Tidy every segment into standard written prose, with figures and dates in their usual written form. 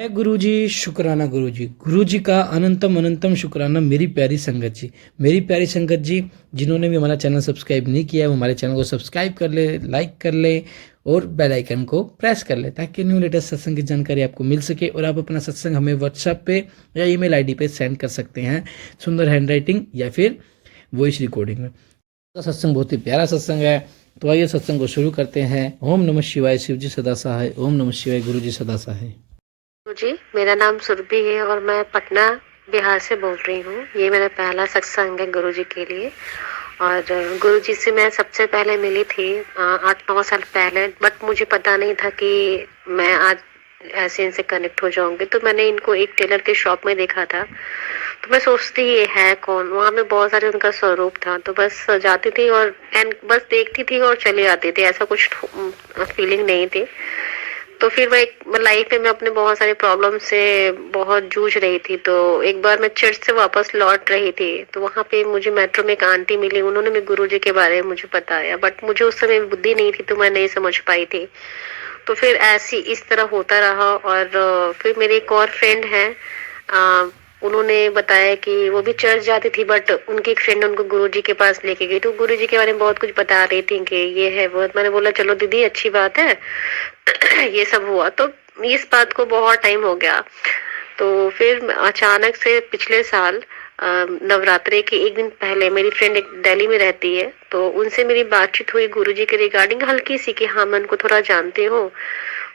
है गुरुजी, शुक्राना गुरुजी। गुरुजी का अनंतम अनंतम शुक्राना मेरी प्यारी संगत जी। मेरी प्यारी संगत जी, जिन्होंने भी हमारा चैनल सब्सक्राइब नहीं किया है वो हमारे चैनल को सब्सक्राइब कर ले, लाइक कर ले और बेल आइकन को प्रेस कर ले, ताकि न्यू लेटेस्ट सत्संग की जानकारी आपको मिल सके। और आप अपना सत्संग हमें व्हाट्सएप पे या ईमेल आईडी पे सेंड कर सकते हैं, सुंदर हैंड राइटिंग या फिर वॉइस रिकॉर्डिंग में। तो सत्संग बहुत ही प्यारा सत्संग है। तो आइए सत्संग को शुरू करते हैं। ओम नमः शिवाय, शिव जी सदा सहाय। ओम नमः शिवाय, गुरु जी सदा सहाय। जी, मेरा नाम सुरभि है और मैं पटना बिहार से बोल रही हूँ। ये मेरा पहला सत्संग है गुरुजी के लिए। और गुरुजी से मैं सबसे पहले मिली थी 8-9 साल पहले, बट मुझे पता नहीं था कि मैं आज ऐसे इनसे कनेक्ट हो जाऊंगी। तो मैंने इनको एक टेलर के शॉप में देखा था, तो मैं सोचती ये है कौन। वहां में बहुत सारे उनका स्वरूप था, तो बस जाती थी और एंड बस देखती थी और चली आती थी। ऐसा कुछ फीलिंग नहीं थी। तो फिर मैं लाइफ में मैं अपने बहुत सारे प्रॉब्लम से बहुत जूझ रही थी। तो एक बार मैं चर्च से वापस लौट रही थी, तो वहां पे मुझे मेट्रो में एक आंटी मिली। उन्होंने मेरे गुरुजी के बारे में मुझे बताया, बट मुझे उस समय बुद्धि नहीं थी तो मैं नहीं समझ पाई थी। तो फिर ऐसी इस तरह होता रहा। और फिर मेरी एक और फ्रेंड है, अ, उन्होंने बताया कि वो भी चर्च जाती थी, बट उनकी एक फ्रेंड उनको गुरुजी के पास लेके गई। तो गुरुजी के बारे में बहुत कुछ बता रही थी कि ये है वो। मैंने बोला चलो दीदी अच्छी बात है। ये सब हुआ तो इस बात को बहुत टाइम हो गया। तो फिर अचानक से पिछले साल नवरात्रि के एक दिन पहले, मेरी फ्रेंड एक दिल्ली में रहती है, तो उनसे मेरी बातचीत हुई गुरुजी के रिगार्डिंग हल्की सी, कि हाँ मैं उनको थोड़ा जानती हूँ।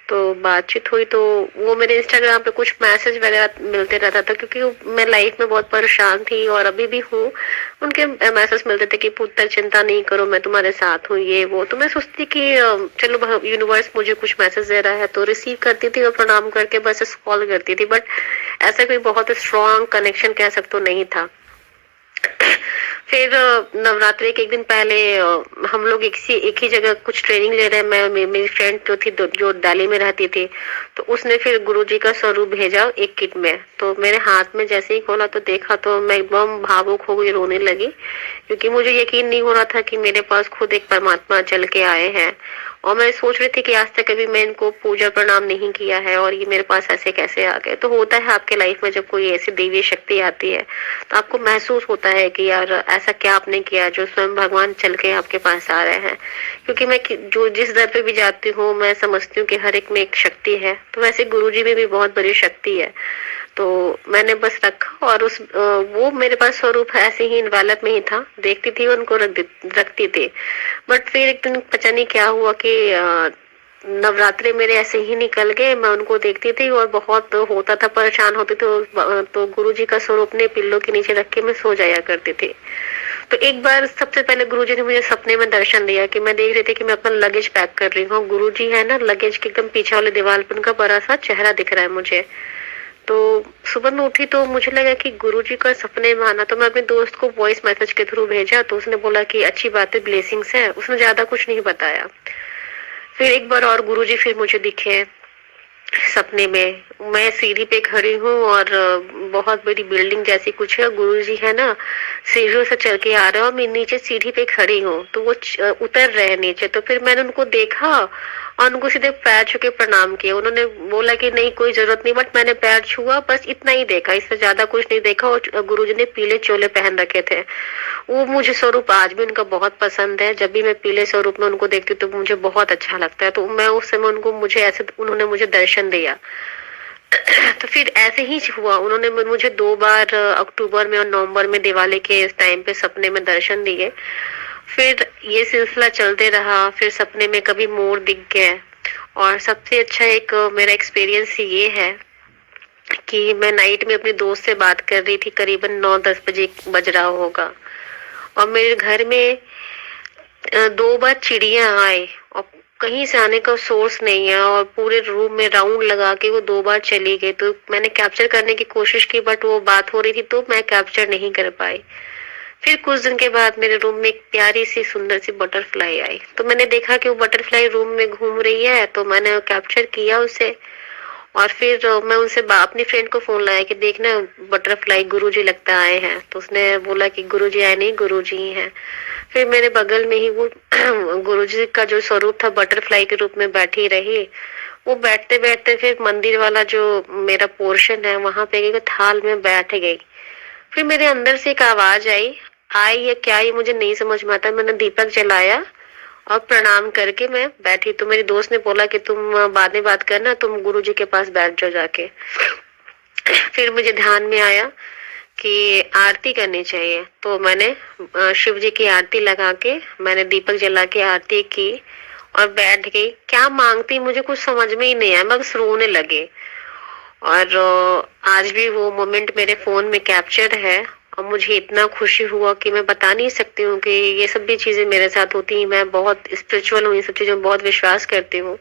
तो बातचीत हुई तो वो मेरे इंस्टाग्राम पे कुछ मैसेज वगैरह मिलते रहता था, क्योंकि मैं लाइफ में बहुत परेशान थी और अभी भी हूँ। उनके मैसेज मिलते थे कि पुत्र चिंता नहीं करो, मैं तुम्हारे साथ हूँ, ये वो। तो मैं सोचती कि चलो यूनिवर्स मुझे कुछ मैसेज दे रहा है, तो रिसीव करती थी और प्रणाम करके बस कॉल करती थी। बट ऐसा कोई बहुत स्ट्रॉन्ग कनेक्शन कह सकते हो नहीं था। फिर नवरात्रि के एक दिन पहले हम लोग एक ही जगह कुछ ट्रेनिंग ले रहे हैं। मेरी फ्रेंड जो थी जो दिल्ली में रहती थी, तो उसने फिर गुरुजी का स्वरूप भेजा एक किट में। तो मेरे हाथ में जैसे ही खोला तो देखा, तो मैं एकदम भावुक हो गई, रोने लगी, क्योंकि मुझे यकीन नहीं हो रहा था कि मेरे पास खुद एक परमात्मा चल के आए हैं। और मैं सोच रही थी कि आज तक कभी मैं इनको पूजा प्रणाम नहीं किया है और ये मेरे पास ऐसे कैसे आ गए। तो होता है आपके लाइफ में जब कोई ऐसी देवी शक्ति आती है, तो आपको महसूस होता है कि यार ऐसा क्या आपने किया जो स्वयं भगवान चल के आपके पास आ रहे हैं। क्योंकि मैं जो जिस दर पे भी जाती हूँ मैं समझती हूँ कि हर एक में एक शक्ति है, तो वैसे गुरुजी में भी बहुत बड़ी शक्ति है। तो मैंने बस रखा और वो मेरे पास स्वरूप ऐसे ही इन्वेलप में ही था, देखती थी उनको रखती थी। बट फिर एक दिन पता नहीं क्या हुआ कि नवरात्रि मेरे ऐसे ही निकल गए। मैं उनको देखती थी और बहुत होता था, परेशान होती थी, तो गुरुजी का स्वरूप ने पिल्लो के नीचे रख के मैं सो जाया करती थी। तो एक बार सबसे पहले गुरुजी ने मुझे सपने में दर्शन दिया कि मैं देख रही थी कि मैं अपना लगेज पैक कर रही हूँ। गुरुजी है ना, लगेज के एकदम पीछे वाले दीवार पर उनका बड़ा सा चेहरा दिख रहा है मुझे। तो सुबह में उठी तो मुझे लगा कि गुरुजी का सपने में आना। तो मैं अपने दोस्त को वॉइस मैसेज के थ्रू भेजा, तो उसने बोला कि अच्छी बात है, ब्लेसिंग्स है। उसने ज्यादा कुछ नहीं बताया। फिर एक बार और गुरुजी फिर मुझे दिखे सपने में। मैं सीढ़ी पे खड़ी हूँ और बहुत बड़ी बिल्डिंग जैसी कुछ है, गुरुजी है ना सीढ़ियों से चल के आ रहे हो और मैं नीचे सीढ़ी पे खड़ी हूँ, तो वो उतर रहे हैं नीचे। तो फिर मैंने उनको देखा और उनको सीधे पैर छू के प्रणाम किया। उन्होंने बोला कि नहीं कोई जरूरत नहीं, बट मैंने पैर छुआ, बस इतना ही देखा, इससे ज्यादा कुछ नहीं देखा। और गुरुजी ने पीले चोले पहन रखे थे। वो मुझे स्वरूप आज भी उनका बहुत पसंद है। जब भी मैं पीले स्वरूप में उनको देखती हूँ तो मुझे बहुत अच्छा लगता है। तो मैं उस समय उनको मुझे ऐसे उन्होंने मुझे दर्शन दिया। तो फिर ऐसे ही हुआ, उन्होंने मुझे 2 बार अक्टूबर में और नवंबर में दिवाली के टाइम पे सपने में दर्शन दिए। फिर ये सिलसिला चलते रहा। फिर सपने में कभी मोर दिख गए। और सबसे अच्छा एक मेरा एक्सपीरियंस ये है कि मैं नाइट में अपने दोस्त से बात कर रही थी, करीबन 9-10 बजे बज रहा होगा, और मेरे घर में 2 बार चिड़िया आए और कहीं से आने का सोर्स नहीं है, और पूरे रूम में राउंड लगा के वो 2 बार चली गई। तो मैंने कैप्चर करने की कोशिश की, बट वो बात हो रही थी तो मैं कैप्चर नहीं कर पाई। फिर कुछ दिन के बाद मेरे रूम में एक प्यारी सी सुंदर सी बटरफ्लाई आई। तो मैंने देखा कि वो बटरफ्लाई रूम में घूम रही है, तो मैंने कैप्चर किया उसे। और फिर मैं उनसे अपनी फ्रेंड को फोन लाया कि देखना बटरफ्लाई गुरुजी लगता आए हैं। तो उसने बोला कि गुरुजी आए नहीं, गुरुजी ही हैं। फिर मेरे बगल में ही वो गुरुजी का जो स्वरूप था बटरफ्लाई के रूप में बैठी रही। वो बैठते-बैठते फिर मंदिर वाला जो मेरा पोर्शन है वहाँ पे गई, थाल में बैठ गई। फिर मेरे अंदर से एक आवाज़ आई, आई या क्या आई मुझे नहीं समझ में आता। मैंने दीपक जलाया और प्रणाम करके मैं बैठी, तो मेरी दोस्त ने बोला कि तुम बाद में बात करना, तुम गुरुजी के पास बैठ जाओ जाके। फिर मुझे ध्यान में आया कि आरती करनी चाहिए, तो मैंने शिव जी की आरती लगा के मैंने दीपक जला के आरती की और बैठ गई। क्या मांगती मुझे कुछ समझ में ही नहीं आया, मैं बस रोने लगी। और आज भी वो मोमेंट मेरे फोन में कैप्चर है और मुझे इतना खुशी हुआ कि मैं बता नहीं सकती हूँ कि ये सब भी चीजें मेरे साथ होती हैं। मैं बहुत स्पिरिचुअल हूँ, ये सब चीजों में बहुत विश्वास करती हूँ।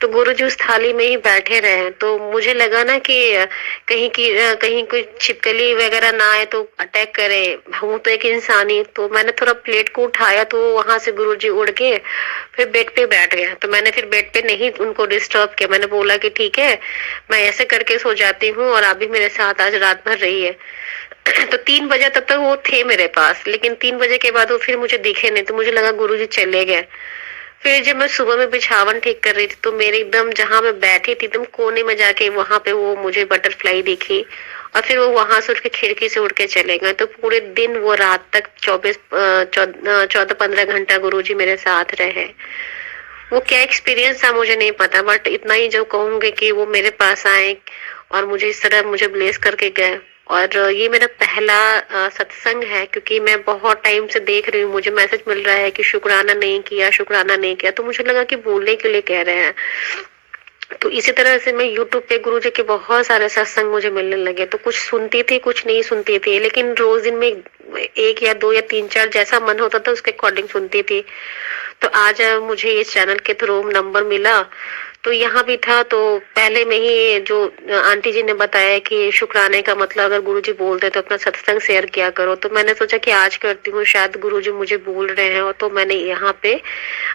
तो गुरुजी उस थाली में ही बैठे रहे, तो मुझे लगा ना कि कहीं कोई छिपकली वगैरह ना आए तो अटैक करे। हूँ तो एक इंसान ही, तो मैंने थोड़ा प्लेट को उठाया तो वहां से गुरुजी उड़ के फिर बेड पे बैठ गया। तो मैंने फिर बेड पे नहीं उनको डिस्टर्ब किया, मैंने बोला कि ठीक है मैं ऐसे करके सो जाती हूँ और आप भी मेरे साथ आज रात भर रही है। तो 3 बजे तक वो थे मेरे पास, लेकिन 3 बजे के बाद वो फिर मुझे दिखे नहीं, तो मुझे लगा गुरुजी चले गए। फिर जब मैं सुबह में बिछावन ठीक कर रही थी तो मेरे एकदम जहां मैं बैठी थी एकदम कोने में जाके वहां पे वो मुझे बटरफ्लाई दिखी और फिर वो वहां से उठ के खिड़की से उड़ के चले गए। तो पूरे दिन वो रात तक 14-15 घंटा गुरुजी मेरे साथ रहे। वो क्या एक्सपीरियंस था मुझे नहीं पता, बट इतना ही जो कहूंगी कि वो मेरे पास आए और मुझे इस तरह मुझे ब्लेस करके गए। और ये मेरा पहला सत्संग है, क्योंकि मैं बहुत टाइम से देख रही हूँ, मुझे मैसेज मिल रहा है कि शुक्राना नहीं किया, शुक्राना नहीं किया, तो मुझे लगा कि बोलने के लिए कह रहे हैं। तो इसी तरह से मैं यूट्यूब पे गुरुजी के बहुत सारे सत्संग मुझे मिलने लगे, तो कुछ सुनती थी कुछ नहीं सुनती थी, लेकिन रोज दिन में 1 या 2 या 3 4 जैसा मन होता था उसके अकॉर्डिंग सुनती थी। तो आज मुझे इस चैनल के थ्रू नंबर मिला, तो यहाँ भी था। तो पहले में ही जो आंटी जी ने बताया कि शुक्राने का मतलब अगर गुरुजी बोलते तो अपना सत्संग शेयर किया करो, तो मैंने सोचा कि आज करती हूँ, शायद गुरुजी मुझे बोल रहे हैं। और तो मैंने यहाँ पे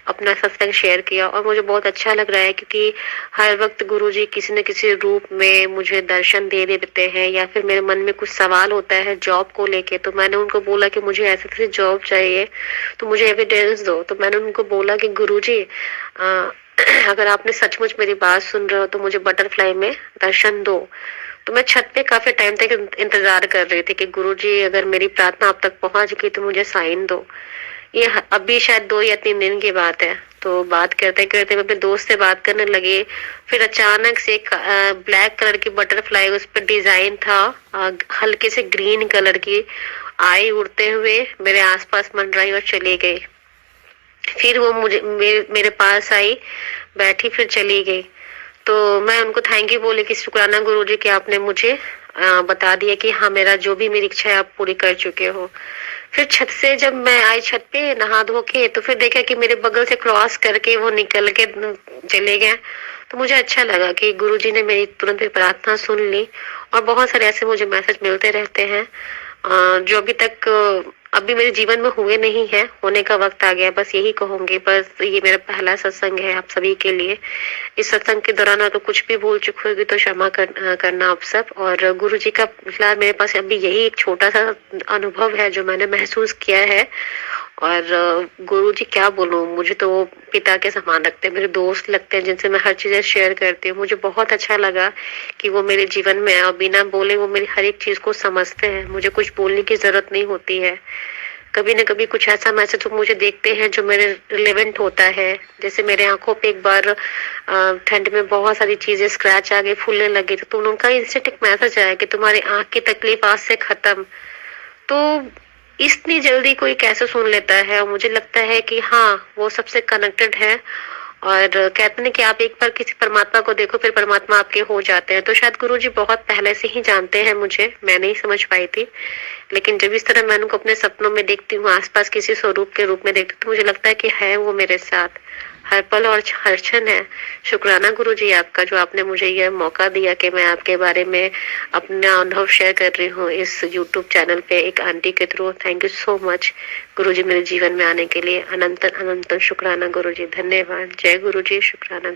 अपना सत्संग शेयर किया और मुझे बहुत अच्छा लग रहा है, क्योंकि हर वक्त गुरुजी किसी न किसी रूप में मुझे दर्शन दे देते हैं, या फिर मेरे मन में कुछ सवाल होता है जॉब को लेके, तो मैंने उनको बोला कि मुझे ऐसे ऐसे जॉब चाहिए, तो मुझे एविडेंस दो। तो मैंने उनको बोला कि गुरुजी अगर आपने सचमुच मेरी बात सुन रहे हो तो मुझे बटरफ्लाई में दर्शन दो। तो मैं छत पे काफी टाइम तक इंतजार कर रही थी कि गुरुजी अगर मेरी प्रार्थना आप तक पहुंच गई तो मुझे साइन दो। ये अभी शायद 2 या 3 दिन की बात है। तो बात करते करते मैं अपने दोस्त से बात करने लगी। फिर अचानक से एक ब्लैक कलर की बटरफ्लाई, उस पर डिजाइन था हल्के से ग्रीन कलर की, आई उड़ते हुए मेरे आसपास मंडराई और चली गई। फिर वो मुझे मेरे पास आई, बैठी, फिर चली गई। तो मैं उनको थैंक यू बोली कि शुक्राना गुरुजी कि आपने मुझे बता दिया कि हाँ मेरा जो भी मेरी इच्छा है आप पूरी कर चुके हो। फिर छत से जब मैं आई छत पे नहा धो के, तो फिर देखा कि मेरे बगल से क्रॉस करके वो निकल के चले गए। तो मुझे अच्छा लगा कि गुरुजी ने मेरी तुरंत ही प्रार्थना सुन ली। और बहुत सारे ऐसे मुझे मैसेज मिलते रहते हैं जो अभी तक अभी मेरे जीवन में हुए नहीं है, होने का वक्त आ गया। बस यही कहूंगी, बस ये मेरा पहला सत्संग है आप सभी के लिए। इस सत्संग के दौरान अगर कुछ भी भूल चुक होगी तो क्षमा करना आप सब। और गुरु जी का फिलहाल मेरे पास अभी यही एक छोटा सा अनुभव है जो मैंने महसूस किया है। और गुरु जी क्या बोलूं, मुझे तो वो पिता के समान लगते हैं, मेरे दोस्त लगते हैं जिनसे मैं हर चीजें शेयर करती हूँ। मुझे बहुत अच्छा लगा कि वो मेरे जीवन में और बिना बोले वो मेरी हर एक चीज को समझते हैं, मुझे कुछ बोलने की जरूरत नहीं होती है। कभी न कभी कुछ ऐसा मैसेज वो मुझे देखते हैं जो मेरे रिलेवेंट होता है। जैसे मेरे आंखों पे एक बार ठंड में बहुत सारी चीजें स्क्रैच आ गई, फूलने लगी, तो उनका इंस्टेंट एक मैसेज आया कि तुम्हारी आंख की तकलीफ आज से खत्म। तो इतनी जल्दी कोई कैसे सुन लेता है। और मुझे लगता है कि हाँ वो सबसे कनेक्टेड है। और कहते हैं कि आप एक बार किसी परमात्मा को देखो फिर परमात्मा आपके हो जाते हैं। तो शायद गुरुजी बहुत पहले से ही जानते हैं मुझे, मैं नहीं समझ पाई थी। लेकिन जब इस तरह मैं उनको अपने सपनों में देखती हूँ, आसपास किसी स्वरूप के रूप में देखती हूँ, तो मुझे लगता है कि है वो मेरे साथ हर पल और हर क्षण है। शुक्राना गुरुजी आपका जो आपने मुझे यह मौका दिया कि मैं आपके बारे में अपना अनुभव शेयर कर रही हूँ इस यूट्यूब चैनल पे एक आंटी के through. Thank you so much Guruji मेरे जीवन में आने के लिए। अनंत अनंत शुक्राना गुरुजी, धन्यवाद। जय गुरुजी, शुक्राना।